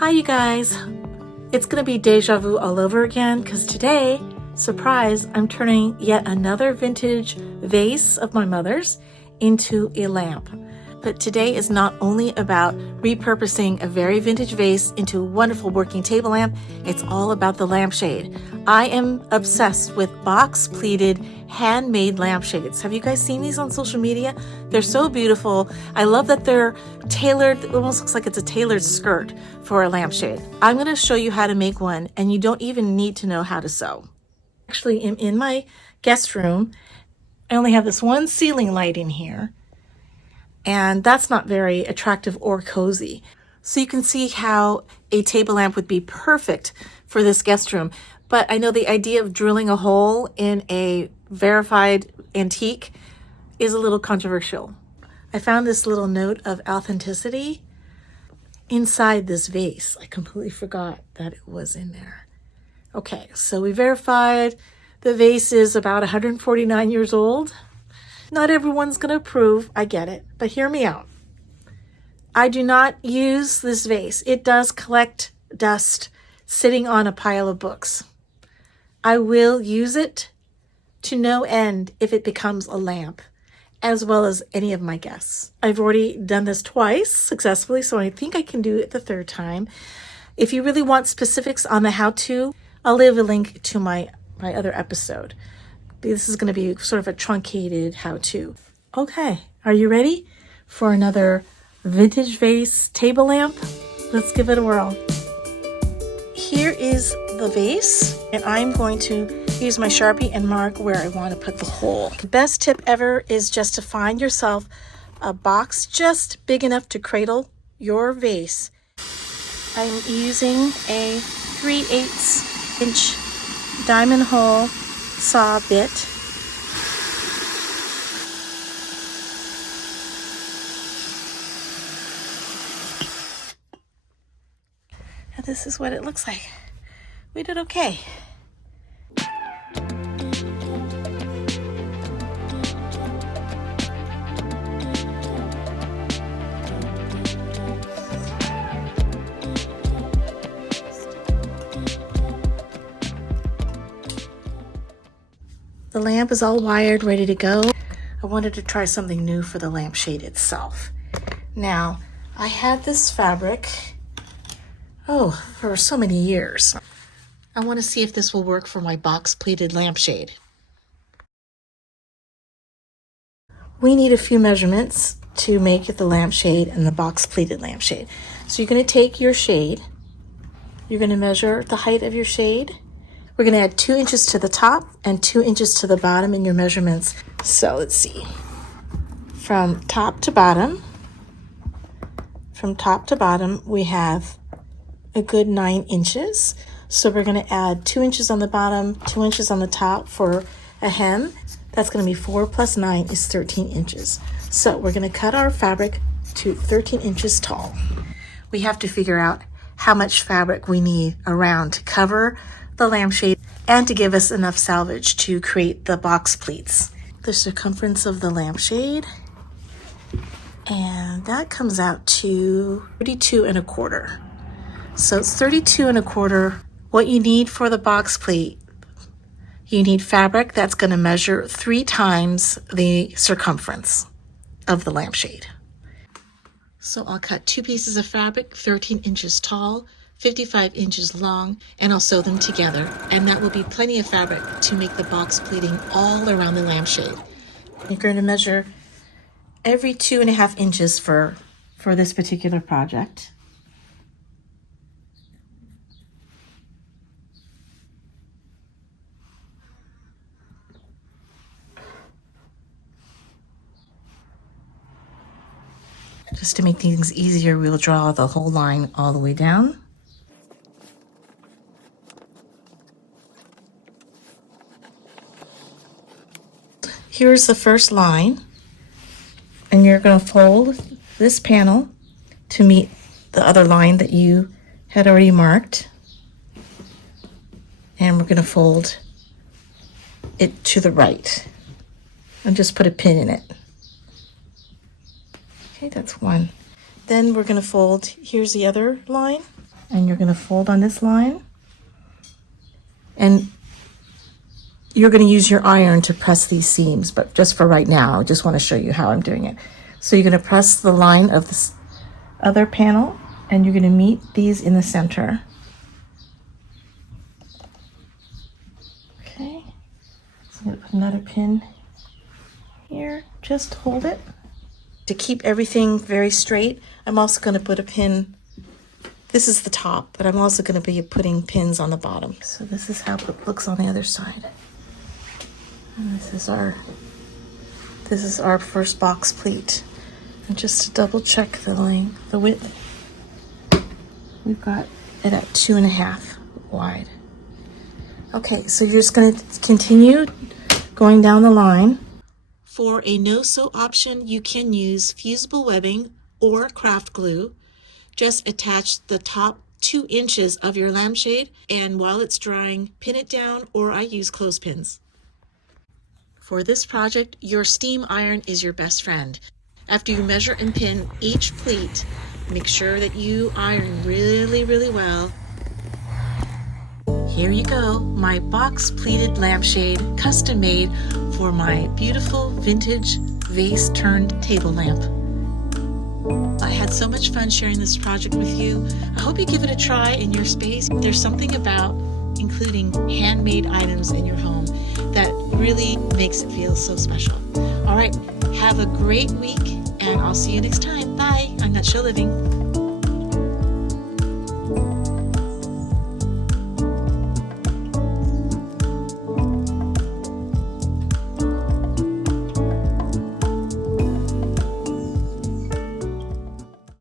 Hi you guys, it's gonna be deja vu all over again because today, surprise, I'm turning yet another vintage vase of my mother's into a lamp. But today is not only about repurposing a very vintage vase into a wonderful working table lamp, it's all about the lampshade. I am obsessed with box-pleated handmade lampshades. Have you guys seen these on social media? They're so beautiful. I love that they're tailored. It almost looks like it's a tailored skirt for a lampshade. I'm going to show you how to make one, and you don't even need to know how to sew. Actually, in my guest room, I only have this one ceiling light in here, and that's not very attractive or cozy. So you can see how a table lamp would be perfect for this guest room. But I know the idea of drilling a hole in a verified antique is a little controversial. I found this little note of authenticity inside this vase. I completely forgot that it was in there. Okay, so we verified the vase is about 149 years old. Not everyone's going to approve, I get it, but hear me out. I do not use this vase. It does collect dust sitting on a pile of books. I will use it to no end if it becomes a lamp, as well as any of my guests. I've already done this twice successfully, so I think I can do it the third time. If you really want specifics on the how-to, I'll leave a link to my other episode. This is going to be sort of a truncated how-to. Okay, are you ready for another vintage vase table lamp? Let's give it a whirl. Here is the vase, and I'm going to use my Sharpie and mark where I want to put the hole. The best tip ever is just to find yourself a box just big enough to cradle your vase. I'm using a 3/8 inch diamond hole saw bit. And this is what it looks like. We did okay. The lamp is all wired, ready to go. I wanted to try something new for the lampshade itself. Now, I had this fabric, for so many years. I want to see if this will work for my box-pleated lampshade. We need a few measurements to make it the lampshade and the box-pleated lampshade. So you're going to take your shade. You're going to measure the height of your shade. We're going to add 2 inches to the top and 2 inches to the bottom in your measurements. So let's see. From top to bottom, we have a good 9 inches. So we're going to add 2 inches on the bottom, 2 inches on the top for a hem. That's going to be 4 plus 9 is 13 inches. So we're going to cut our fabric to 13 inches tall. We have to figure out how much fabric we need around to cover the lampshade and to give us enough salvage to create the box pleats. The circumference of the lampshade, and that comes out to 32 1/4. So it's 32 1/4. What you need for the box pleat, you need fabric that's going to measure 3 times the circumference of the lampshade. So I'll cut 2 pieces of fabric, 13 inches tall, 55 inches long, and I'll sew them together, and that will be plenty of fabric to make the box pleating all around the lampshade. You're going to measure every 2.5 inches for this particular project. Just to make things easier, we'll draw the whole line all the way down. Here's the first line, and you're going to fold this panel to meet the other line that you had already marked. And we're going to fold it to the right and just put a pin in it. Okay, that's one. Then we're going to fold, here's the other line, and you're going to fold on this line, and you're going to use your iron to press these seams, but just for right now, I just want to show you how I'm doing it. So you're going to press the line of this other panel, and you're going to meet these in the center. Okay, so I'm going to put another pin here, just hold it. To keep everything very straight, I'm also going to put a pin. This is the top, but I'm also going to be putting pins on the bottom. So this is how it looks on the other side. And this is our first box pleat. And just to double check the length, the width, we've got it at 2.5 wide. Okay, so you're just going to continue going down the line. For a no-sew option, you can use fusible webbing or craft glue. Just attach the top 2 inches of your lampshade, and while it's drying, pin it down, or I use clothespins. For this project, your steam iron is your best friend. After you measure and pin each pleat, make sure that you iron really, really well. Here you go, my box pleated lampshade, custom made for my beautiful vintage vase turned table lamp. I had so much fun sharing this project with you. I hope you give it a try in your space. There's something about including handmade items in your home that really makes it feel so special. All right, have a great week, and I'll see you next time. Bye. I'm Nutshell Living.